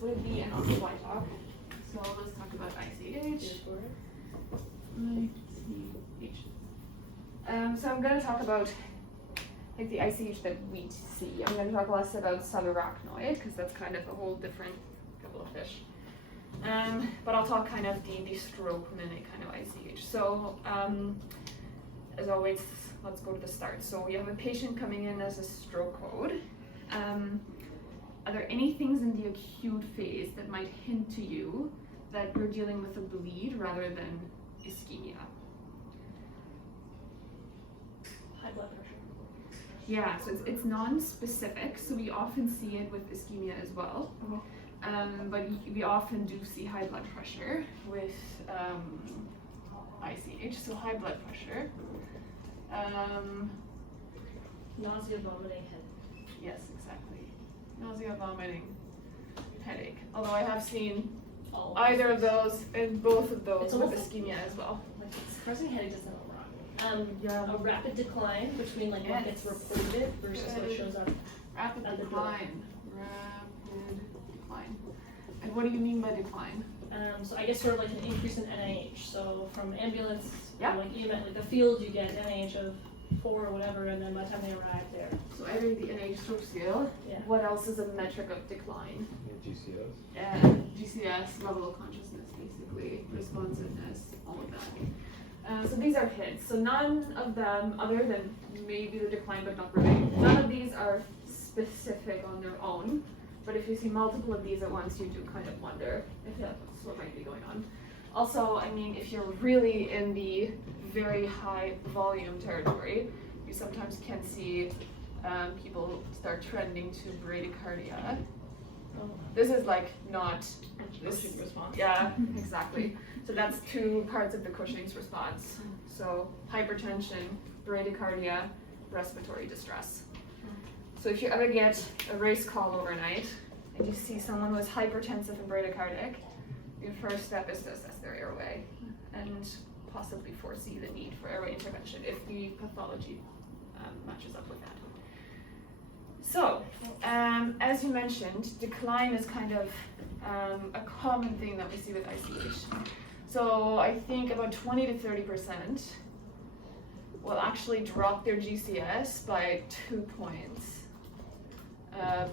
would be an why talk. So let's talk about ICH. So I'm going to talk about like the ICH that we see. I'm going to talk less about subarachnoid because that's kind of a whole different couple of fish. But I'll talk kind of the stroke mimic kind of ICH. So as always, let's go to the start. So we have a patient coming in as a stroke code. Are there any things in the acute phase that might hint to you that you're dealing with a bleed rather than ischemia? High blood pressure. Yeah, so it's non-specific, so we often see it with ischemia as well. But we often do see high blood pressure with ICH, so high blood pressure. Nausea, vomiting, head. Yes, exactly. Nausea, vomiting, headache. Although I have seen either of those and both of those with ischemia as well. Like expressing headache doesn't sound wrong. A rapid decline between like what gets reported versus what shows up. Rapid decline. Rapid decline. And what do you mean by decline? So I guess sort of like an increase in NIH. So from ambulance, yeah, like you met like the field, you get NIH of 4 or whatever, and then by the time they arrive there. So I read the NIH stroke scale. Yeah. What else is a metric of decline? GCS. GCS, level of consciousness, basically, responsiveness, all of that. So these are hits. So none of them, other than maybe the decline, but not really, none of these are specific on their own. But if you see multiple of these at once, you do kind of wonder if that's what might be going on. Also, I mean, if you're really in the very high volume territory, you sometimes can see people start trending to bradycardia. This is like not this response. Yeah, exactly. So that's 2 parts of the Cushing's response. So hypertension, bradycardia, respiratory distress. So if you ever get a race call overnight and you see someone who is hypertensive and bradycardic, your first step is to assess their airway and possibly foresee the need for airway intervention if the pathology matches up with that. So, as you mentioned, decline is kind of a common thing that we see with ICH. So I think about 20 to 30% will actually drop their GCS by 2 points,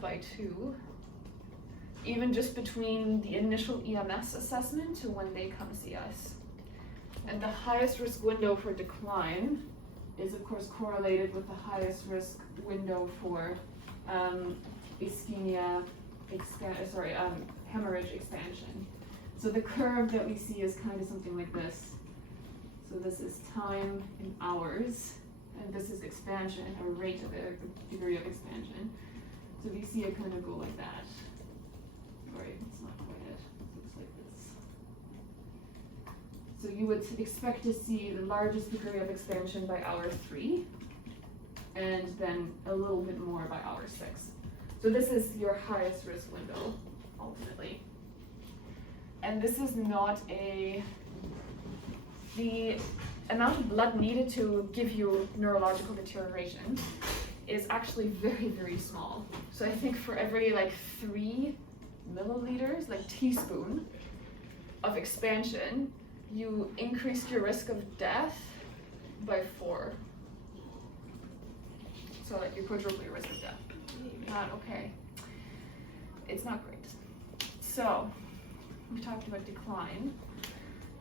by 2, even just between the initial EMS assessment to when they come see us. And the highest risk window for decline is of course correlated with the highest risk window for ischemia, hemorrhage expansion. So the curve that we see is kind of something like this. So this is time in hours, and this is expansion, or rate of the degree of expansion. So we see it kind of go like that. Sorry, it's not quite it. It looks like this. So you would expect to see the largest degree of expansion by hour 3, and then a little bit more by hour 6. So this is your highest risk window, ultimately. And this is not the amount of blood needed to give you neurological deterioration is actually very, very small. So I think for every like 3 milliliters, like teaspoon of expansion, you increased your risk of death by 4. So like you quadruple your risk of death. Not okay. It's not great. So we talked about decline.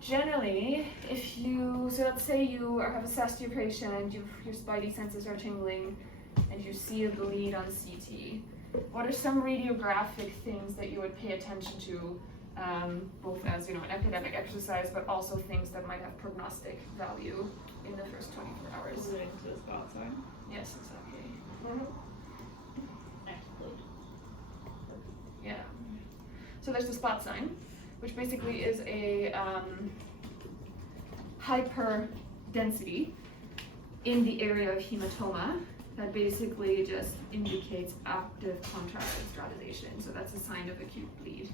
Generally, so let's say you have assessed your patient, your spidey senses are tingling, and you see a bleed on CT. What are some radiographic things that you would pay attention to, both as an academic exercise, but also things that might have prognostic value in the first 24 hours? Relating to the spot sign? Yes, exactly. Yeah. So there's the spot sign, which basically is a hyperdensity in the area of hematoma that basically just indicates active contrast extravasation. So that's a sign of acute bleed.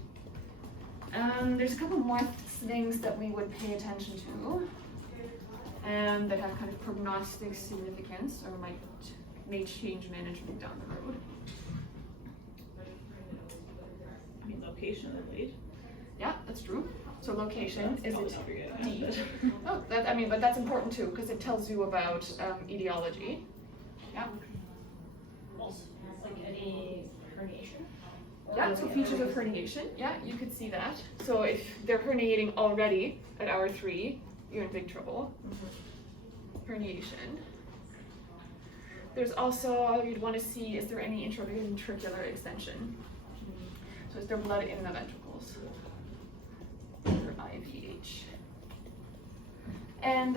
There's a couple more things that we would pay attention to that have kind of prognostic significance or may change management down the road. I mean, that'll location of the bleed. Yeah, that's true. So location, is Probably it not very good, D? but- Oh, that, I mean, but that's important too, because it tells you about etiology. Yeah. Also, like any herniation. Yeah, so features of herniation, yeah, you could see that. So if they're herniating already at hour 3, you're in big trouble. Herniation. There's also, you'd want to see, is there any intraventricular extension? So is there blood in the ventricles? Or IVH. And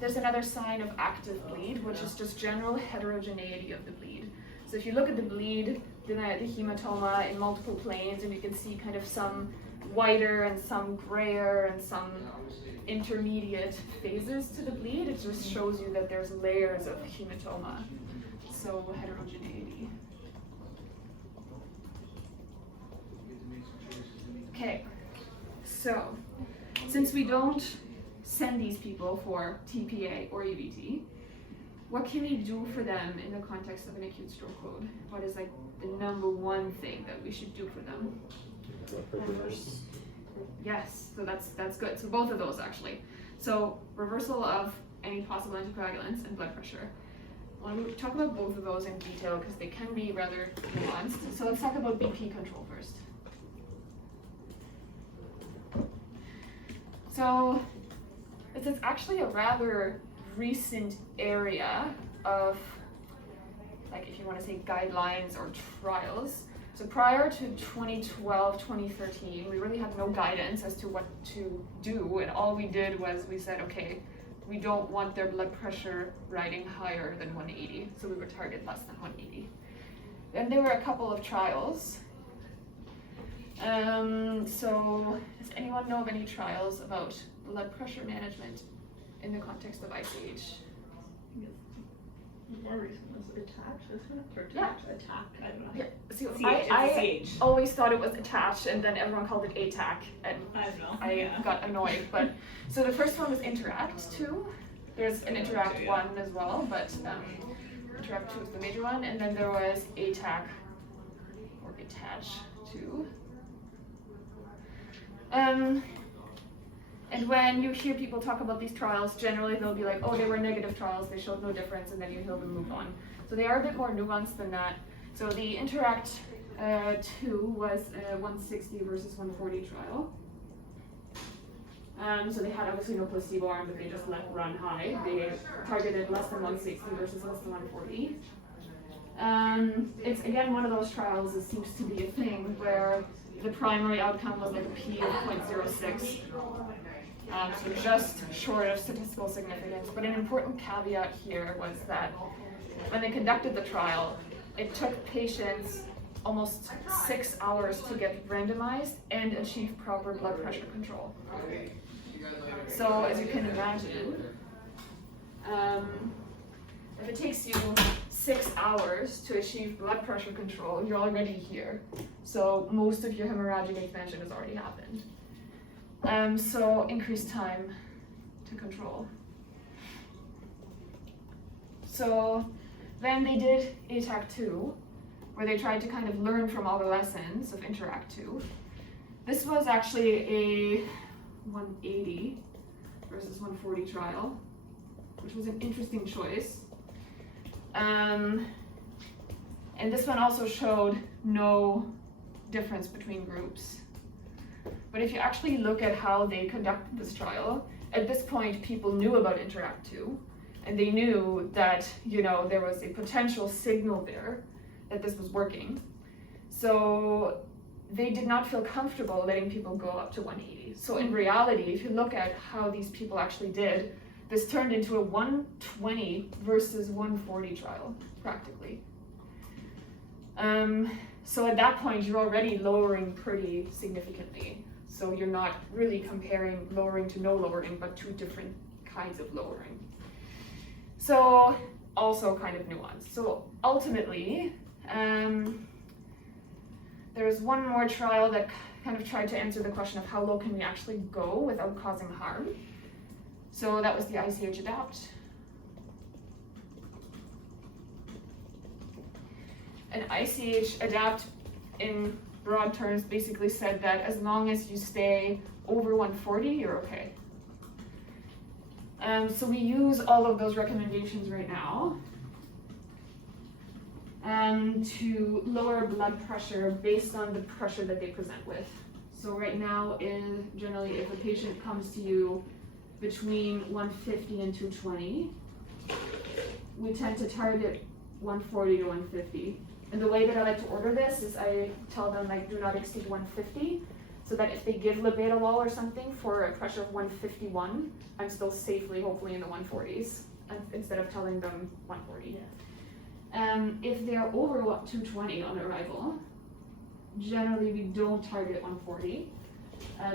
there's another sign of active bleed, which is just general heterogeneity of the bleed. So if you look at the bleed, the hematoma in multiple planes, and you can see kind of some whiter and some grayer and some intermediate phases to the bleed, it just shows you that there's layers of hematoma. So heterogeneity. Okay, so since we don't send these people for TPA or EVT, what can we do for them in the context of an acute stroke code? What is like the number one thing that we should do for them? Reverse. Yes, so that's good. So both of those actually. So reversal of any possible anticoagulants and blood pressure. I want to talk about both of those in detail because they can be rather nuanced. So let's talk about BP control first. So it's actually a rather recent area of, like, if you want to say guidelines or trials. So prior to 2012, 2013, we really had no guidance as to what to do, and all we did was we said, okay, we don't want their blood pressure riding higher than 180, so we would target less than 180. Then there were a couple of trials. So does anyone know of any trials about blood pressure management in the context of ICH? More recent was attach, isn't it? Or Yeah. attack, I don't know. Yeah. See, CH, I CH. always thought it was attach, and then everyone called it ATAC, and I don't know. I got annoyed. But so the first one was Interact 2. There's an Interact 1 as well, but Interact 2 is the major one, and then there was ATAC or Attach 2. And when you hear people talk about these trials, generally they'll be like, oh, they were negative trials, they showed no difference, and then you hear them move on. So they are a bit more nuanced than that. So the Interact 2 was a 160 versus 140 trial. So they had obviously no placebo arm, but they just let run high. They targeted less than 160 versus less than 140. It's again one of those trials that seems to be a thing where the primary outcome was like a P of 0.06. So just short of statistical significance. But an important caveat here was that when they conducted the trial, it took patients almost 6 hours to get randomized and achieve proper blood pressure control. So as you can imagine, if it takes you 6 hours to achieve blood pressure control, you're already here. So most of your hemorrhagic expansion has already happened. So increased time to control. So then they did ATAC 2, where they tried to kind of learn from all the lessons of Interact 2. This was actually a 180 versus 140 trial, which was an interesting choice. And this one also showed no difference between groups. But if you actually look at how they conducted this trial, at this point people knew about Interact 2, and they knew that, you know, there was a potential signal there that this was working. So they did not feel comfortable letting people go up to 180. So in reality, if you look at how these people actually did, this turned into a 120 versus 140 trial, practically. So at that point, you're already lowering pretty significantly. So you're not really comparing lowering to no lowering, but two different kinds of lowering. So also kind of nuanced. So ultimately, there's one more trial that kind of tried to answer the question of how low can we actually go without causing harm. So that was the ICH Adapt. And ICH Adapt, in broad terms, basically said that as long as you stay over 140, you're okay. So we use all of those recommendations right now to lower blood pressure based on the pressure that they present with. So right now, generally, if a patient comes to you between 150 and 220, we tend to target 140 to 150. And the way that I like to order this is I tell them, like, do not exceed 150, so that if they give labetalol or something for a pressure of 151, I'm still safely, hopefully, in the 140s, instead of telling them 140. Yeah. If they're over 220 on arrival, generally we don't target 140,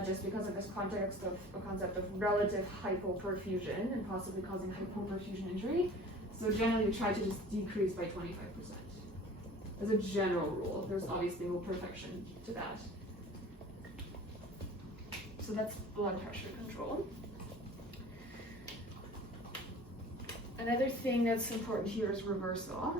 just because of this context of a concept of relative hypoperfusion and possibly causing hypoperfusion injury. So generally we try to just decrease by 25%. As a general rule, there's obviously no perfection to that. So that's blood pressure control. Another thing that's important here is reversal.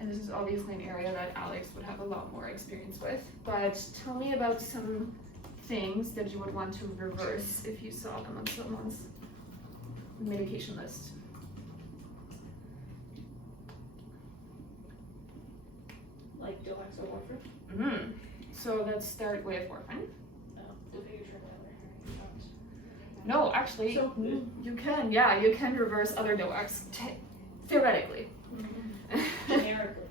And this is obviously an area that Alex would have a lot more experience with. But tell me about some things that you would want to reverse if you saw them on someone's medication list. Like DOACs or warfarin? Mm-hmm. So let's start with warfarin. Oh, okay, you're trying to No, actually, So- you can. Yeah, you can reverse other DOACs theoretically. generically.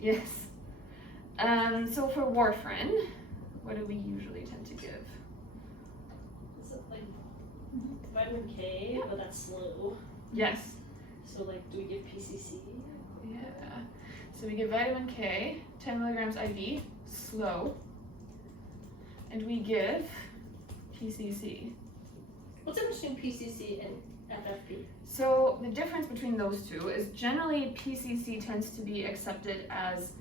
Yes. So for warfarin, what do we usually tend to give? Is it like vitamin K, but that's slow? Yes. So like, do we give PCC? Yeah. So we give vitamin K, 10 milligrams IV, slow, and we give PCC. What's the difference between PCC and FFP? So the difference between those two is generally PCC tends to be accepted as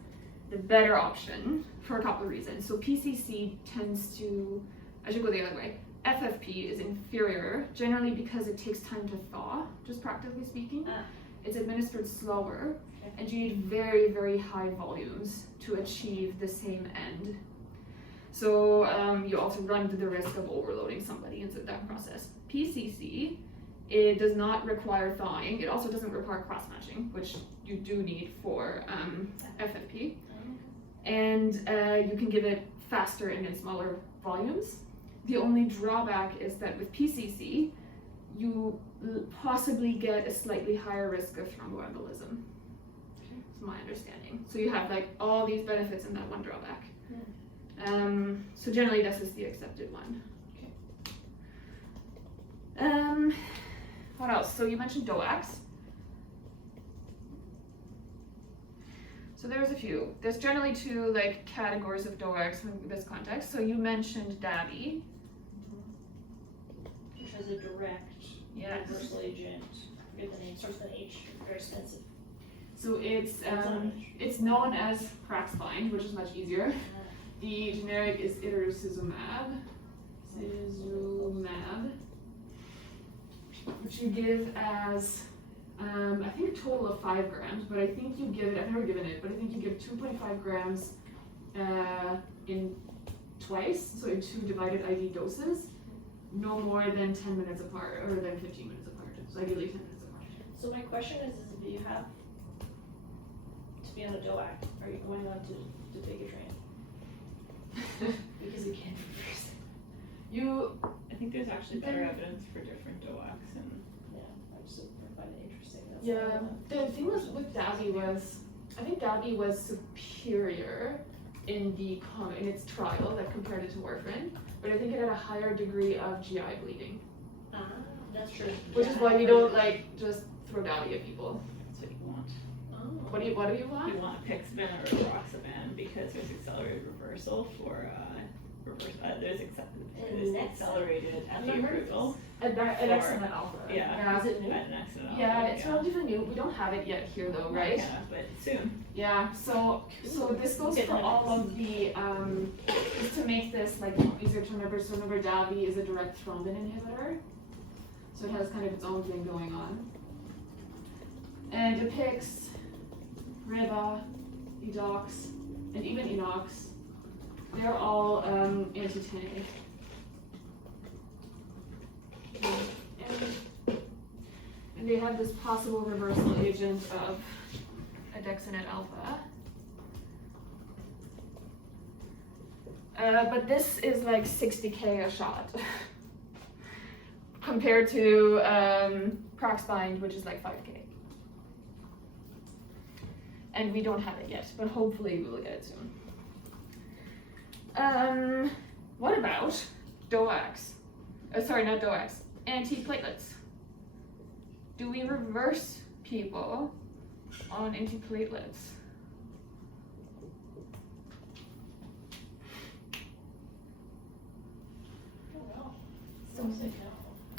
the better option for a couple of reasons. So PCC tends to, I should go the other way. FFP is inferior, generally because it takes time to thaw, just practically speaking. It's administered slower, and you need very, very high volumes to achieve the same end. So you also run the risk of overloading somebody in that process. PCC, it does not require thawing. It also doesn't require cross-matching, which you do need for FFP. And you can give it faster and in smaller volumes. The only drawback is that with PCC, you possibly get a slightly higher risk of thromboembolism. That's my understanding. So you have like all these benefits and that one drawback. So generally this is the accepted one. What else? So you mentioned DOACs. So there's a few. There's generally two like categories of DOACs in this context. So you mentioned DABI. Which has a direct universal agent. I forget the name, starts with an H, very expensive. So it's known as Craxpine, which is much easier. The generic is Intracerebral which you give as, I think a total of 5 grams, but I think you give it, I've never given it, but I think you give 2.5 grams in twice, so in 2 divided IV doses, no more than 10 minutes apart, or than 15 minutes apart, so ideally 10 minutes apart. So my question is if you have to be on a DOAC, are you going on to take a train? Because you can't reverse it. I think there's actually better evidence for different DOACs and Yeah, I just find it interesting. That's Yeah, the thing was with DABI was, I think DABI was superior in its trial that compared it to warfarin, but I think it had a higher degree of GI bleeding, That's true. which is why we don't like just throw DABI at people. that's what you want. Oh. What do you want? You want Pixaban or Roxaban because there's accelerated reversal for there's accelerated FD approval. An excellent alpha. Yeah. Is it new? At an accident alpha, Yeah, it's relatively new. We don't have it yet here though, right? Yeah, but soon. Yeah, so this goes for all of the, just to make this like easier to remember, so remember DABI is a direct thrombin inhibitor. So it has kind of its own thing going on. And depicts, Riba, edox, and even enox, they're all anti-TNA. And they have this possible reversal agent of adexanet alpha. But this is like 60K a shot compared to Proxbind, which is like 5K. And we don't have it yet, but hopefully we will get it soon. What about DOACs? Sorry, not DOACs, antiplatelets. Do we reverse people on antiplatelets?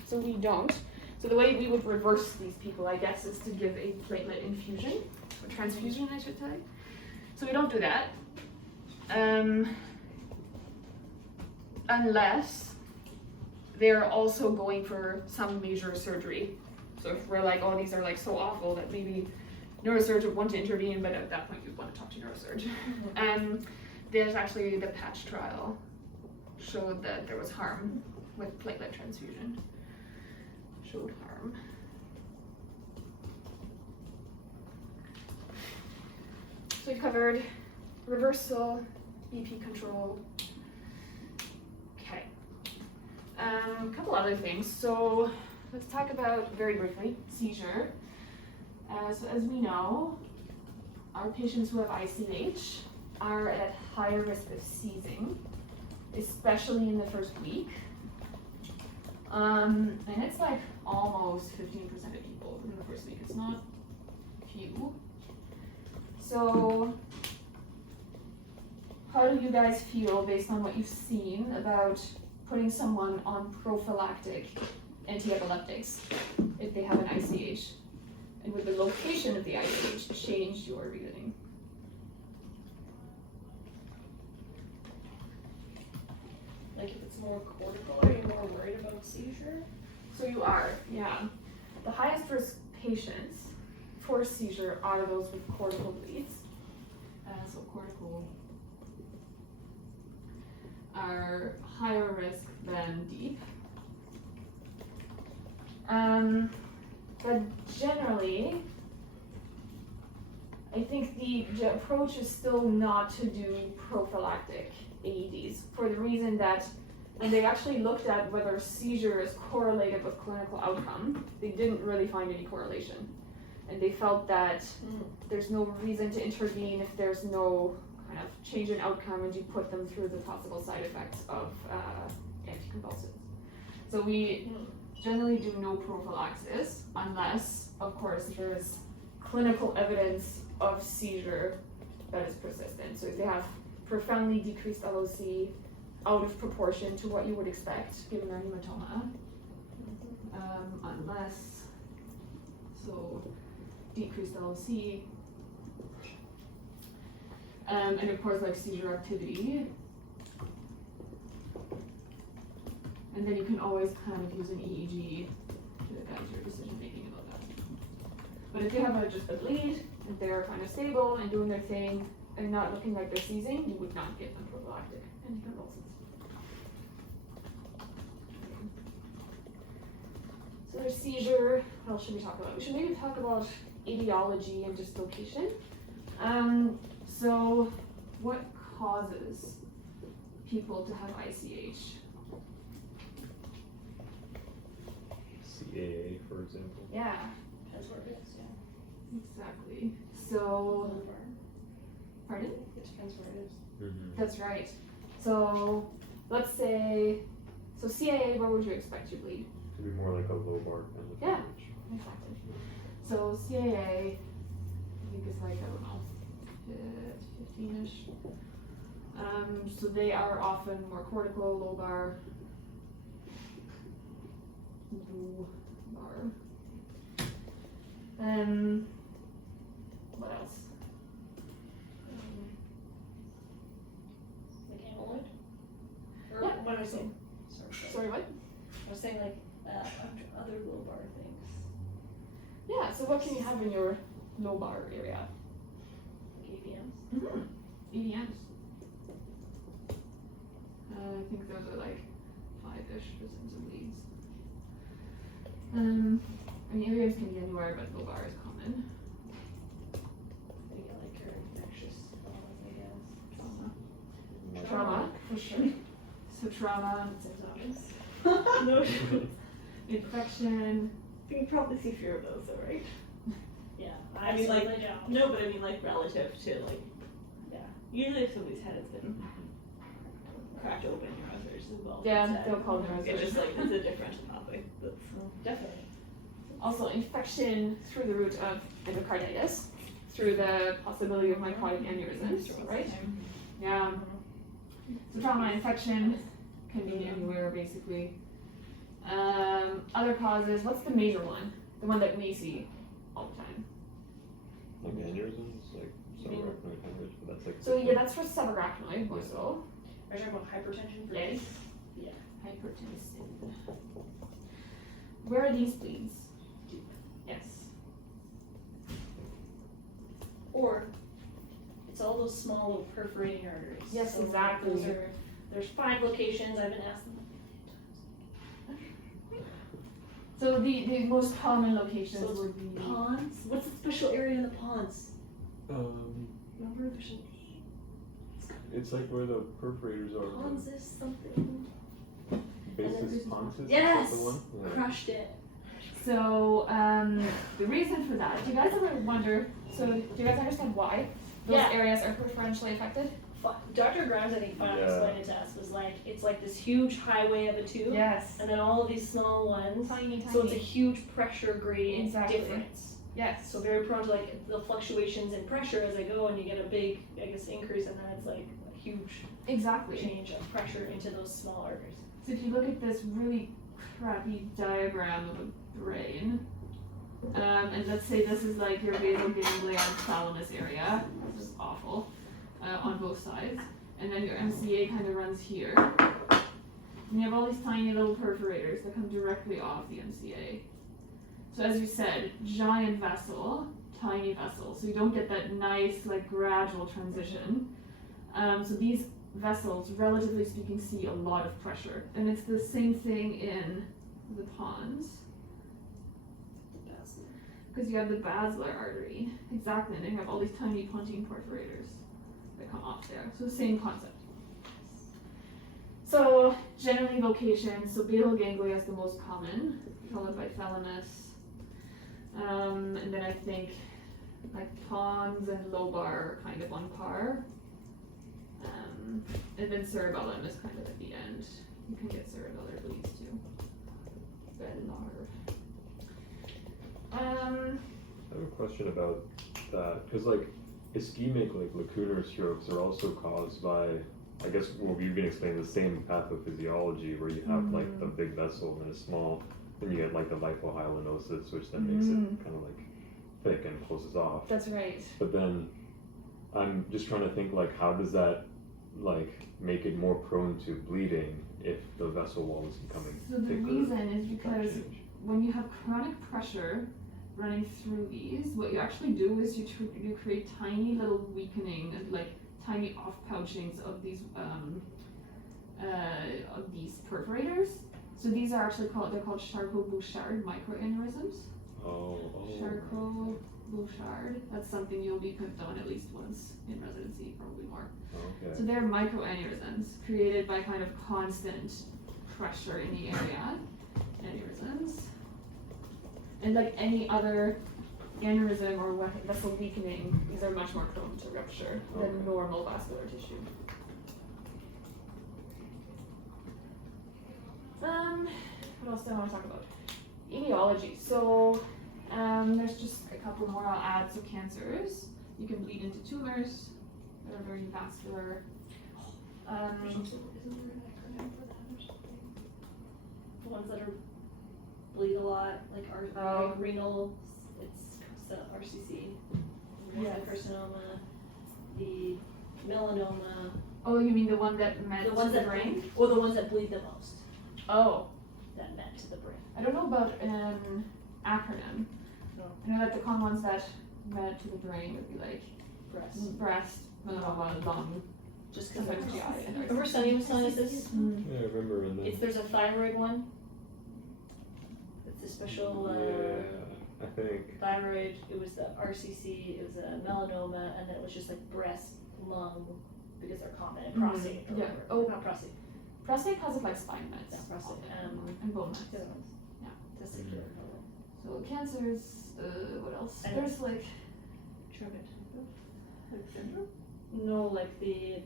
So we don't. So the way we would reverse these people, I guess, is to give a platelet infusion, or transfusion, I should say. So we don't do that. Unless they're also going for some major surgery. So if we're like, oh, these are like so awful that maybe neurosurgeon would want to intervene, but at that point you'd want to talk to neurosurgeon. There's actually the patch trial showed that there was harm with platelet transfusion. Showed harm. So we've covered reversal, BP control. Okay. A couple other things. So let's talk about, very briefly, seizure. So as we know, our patients who have ICH are at higher risk of seizing, especially in the first week. And it's like almost 15% of people in the first week. It's not few. So how do you guys feel based on what you've seen about putting someone on prophylactic antiepileptics if they have an ICH? And would the location of the ICH change your reasoning? Like if it's more cortical, are you more worried about seizure? So you are, yeah. The highest risk patients for seizure are those with cortical bleeds. So cortical are higher risk than deep. But generally, I think the approach is still not to do prophylactic AEDs for the reason that when they actually looked at whether seizure is correlated with clinical outcome, they didn't really find any correlation. And they felt that there's no reason to intervene if there's no kind of change in outcome and you put them through the possible side effects of anticonvulsants. So we generally do no prophylaxis unless, of course, there is clinical evidence of seizure that is persistent. So if they have profoundly decreased LOC out of proportion to what you would expect given their hematoma, unless, so decreased LOC, and of course like seizure activity. And then you can always kind of use an EEG to guide your decision making about that. But if you have just a bleed, and they're kind of stable and doing their thing and not looking like they're seizing, you would not give them prophylactic anticonvulsants. So there's seizure. What else should we talk about? We should maybe talk about etiology and dislocation. So what causes people to have ICH? CAA, for example. Yeah, That's what it is, yeah. exactly. So, pardon? It depends where it is. Mm-hmm. That's right. So let's say, so CAA, where would you expect to bleed? To be more like a lobar kind of Yeah. approach. Exactly. So CAA, I think is like, I don't know, 15-ish. So they are often more cortical, lobar, bar. What else? Like amyloid? Or Yeah. what am I saying? Sorry, what? I was saying like other lobar things. Yeah, so what can you have in your lobar area? Like AVMs. Mm-hmm. AVMs. I think those are like 5-ish% of leads. I mean, AVMs can be anywhere, but lobar is common. They get like your infectious traumas, I guess. Trauma, for sure. So trauma, Symptoms. No, infection. you can probably see fewer of those though, right? Yeah, I mean, like, absolutely don't. no, but I mean, like, relative to, like, Yeah. usually if somebody's head has been cracked open, neurosurgeons as well. Yeah, they'll call them It's just like, it's a differential topic. That's, Definitely. Also, infection through the root of endocarditis, through the possibility of myocardial aneurysms, right? Yeah. So trauma, infection can be anywhere basically. Other causes. What's the major one? The one that we see all the time. Like aneurysms, like subarachnoid hemorrhage, but that's like. So yeah, that's for subarachnoid more so. Are you talking about hypertension? Yes. Yeah. Hypertension. Where are these bleeds? Yes. Or it's all those small little perforating arteries. Yes, So exactly. There's 5 locations. I've been asked them. So the most common locations So it's would be Pons? What's the special area in the pons? Remember there's It's like where the perforators are. Pons is something. Basis ponsis. Yes! Is that the one? Yeah. Crushed it. So the reason for that, do you guys ever wonder, so do you guys understand why those Yeah. areas are preferentially affected? Dr. Grimes, I think, finally Yeah. explained it to us, was like, it's like this huge highway of a tube, Yes. and then all of these small ones. Tiny, tiny. So it's a huge pressure gradient Exactly. difference. Yes. So very prone to like the fluctuations in pressure as they go, and you get a big, I guess, increase, and then it's like a huge Exactly. change of pressure into those small arteries. So if you look at this really crappy diagram of a brain, and let's say this is like your basal ganglia and thalamus area, this is awful, on both sides, and then your MCA kind of runs here, and you have all these tiny little perforators that come directly off the MCA. So as you said, giant vessel, tiny vessel, so you don't get that nice like gradual transition. So these vessels, relatively speaking, see a lot of pressure, and it's the same thing in the pons, because you have the basilar artery, exactly, and then you have all these tiny pontine perforators that come off there. So same concept. So generally locations, so basal ganglia is the most common, followed by thalamus, and then I think like pons and lobar are kind of on par. And then cerebellum is kind of at the end. You can get cerebellar bleeds too. I have a question about that, because like ischemic, like lacunar strokes are also caused by, I guess what we've been explaining, the same pathophysiology where you have like the big vessel and a small, then you get like the lipohyalinosis, which then makes it kind of like thick and closes off. That's right. But then I'm just trying to think like how does that like make it more prone to bleeding if the vessel wall is becoming So the thicker? reason is because when you have chronic pressure running through these, what you actually do is you create tiny little weakening and like tiny off-pouchings of these perforators. So these are actually they're called Charcot-Bouchard microaneurysms. Oh. Charcot-Bouchard. That's something you'll be done at least once in residency, probably more. Okay. So they're microaneurysms created by kind of constant pressure in the area. Aneurysms. And like any other aneurysm or vessel weakening, these are much more prone to rupture than normal vascular tissue. What else do I want to talk about? Etiology. So there's just a couple more I'll add. So cancers, you can bleed into tumors that are very vascular. Isn't there an acronym for that or something? The ones that are bleed a lot, like like renal, it's RCC, Yes. carcinoma, the melanoma. Oh, you mean the one that met The ones to the that brain? or the ones that bleed the most, Oh, that met to the brain. I don't know about an acronym. No. I know that the common ones that met to the brain would be like breast, melanoma, lung, Just because sometimes GI. and remember Sunny was telling us this? Yeah, I remember in the. There's a thyroid one. It's a special Yeah, I think. thyroid. It was the RCC. It was a melanoma, and then it was just like breast, lung, because they're common, and prostate. Or Yeah. whatever. Oh. Not prostate. Prostate causes like spine mets. Yeah, prostate. And bone mets. The other ones. Yeah. Testicular. So cancers, what else? I know. There's like, No, like the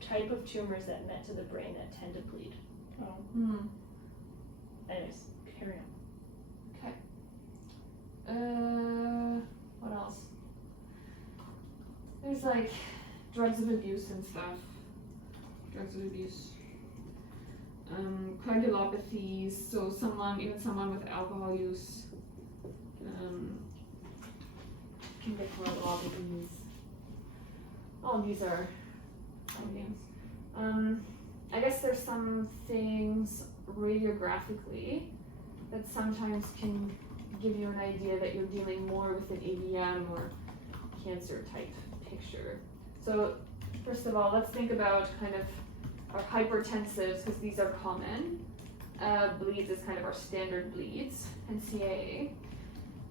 type of tumors that met to the brain that tend to bleed. Anyways, carry on. what else? There's like drugs of abuse and stuff. Drugs of abuse. Coagulopathies, so even someone with alcohol use can get coagulopathies. All these are names. I guess there's some things radiographically that sometimes can give you an idea that you're dealing more with an AVM or cancer type picture. So first of all, let's think about kind of our hypertensives, because these are common. Bleeds is kind of our standard bleeds, and CAA.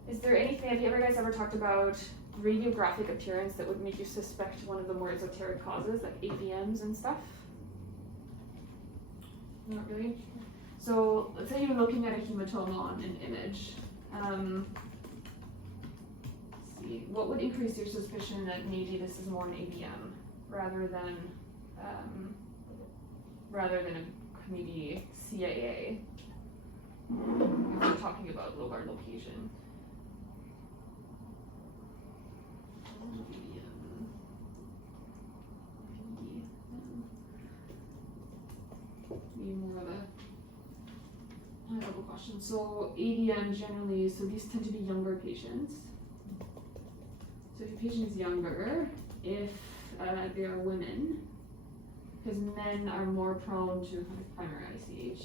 Is there anything, have you guys ever talked about radiographic appearance that would make you suspect one of the more esoteric causes, like AVMs and stuff? Not really? So let's say you're looking at a hematoma on an image. Let's see, what would increase your suspicion that maybe this is more an AVM rather than a maybe CAA? If we're talking about lobar location. Be more of a high-level question. So ADM generally, so these tend to be younger patients. So if your patient is younger, if they are women, because men are more prone to primary ICH.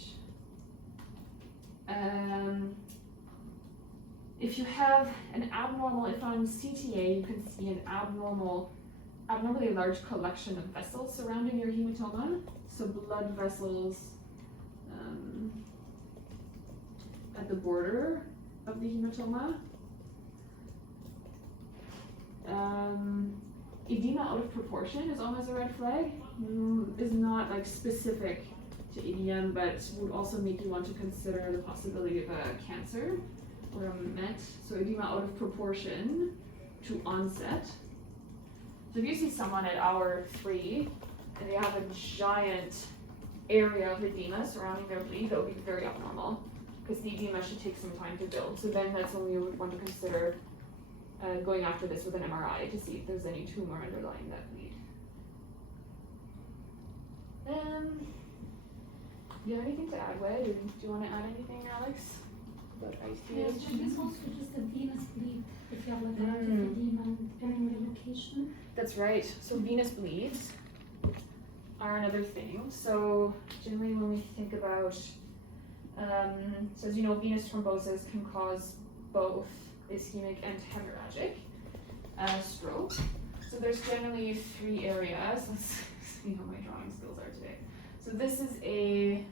If you have an abnormal, if on CTA you can see an abnormally large collection of vessels surrounding your hematoma, so blood vessels at the border of the hematoma. Edema out of proportion is almost a red flag. Is not like specific to EDM, but would also make you want to consider the possibility of a cancer or a MET. So edema out of proportion to onset. So if you see someone at hour 3 and they have a giant area of edema surrounding their bleed, that would be very abnormal because the edema should take some time to build. So then that's when you would want to consider going after this with an MRI to see if there's any tumor underlying that bleed. Do you have anything to add, Wade? Or do you want to add anything, Alex? About Yes, ICH? should this also just a venous bleed if you have like active edema depending on the location? That's right. So venous bleeds are another thing. So generally when we think about, so as you know, venous thrombosis can cause both ischemic and hemorrhagic stroke. So there's generally 3 areas. Let's see how my drawing skills are today. So this is a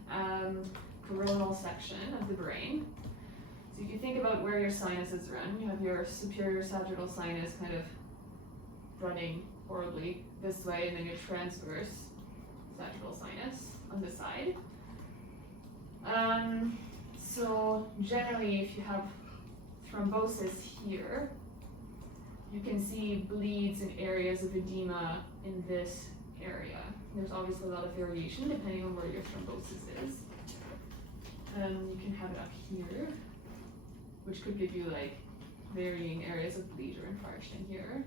coronal section of the brain. So if you think about where your sinuses run, you have your superior sagittal sinus kind of running horribly this way, and then your transverse sagittal sinus on this side. So generally, if you have thrombosis here, you can see bleeds in areas of edema in this area. There's obviously a lot of variation depending on where your thrombosis is. You can have it up here, which could give you like varying areas of bleed or infarction here.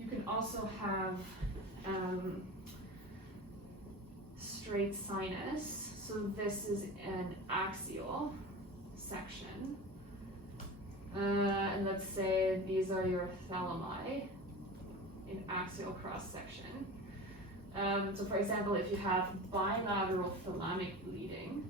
You can also have straight sinus. So this is an axial section. And let's say these are your thalami in axial cross section. So for example, if you have bilateral thalamic bleeding,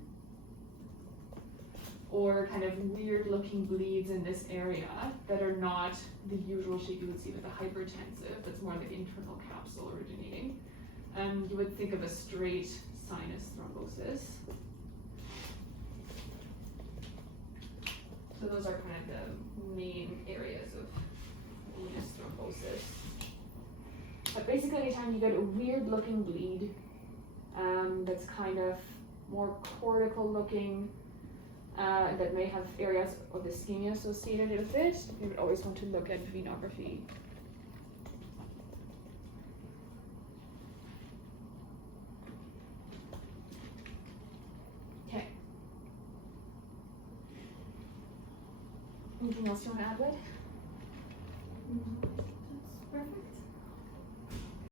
or kind of weird looking bleeds in this area that are not the usual shape you would see with a hypertensive, that's more like internal capsule originating. You would think of a straight sinus thrombosis. So those are kind of the main areas of venous thrombosis. But basically anytime you get a weird looking bleed, that's kind of more cortical looking, that may have areas of ischemia associated with it, you would always want to look at venography. Okay. Anything else you want to add, Whit?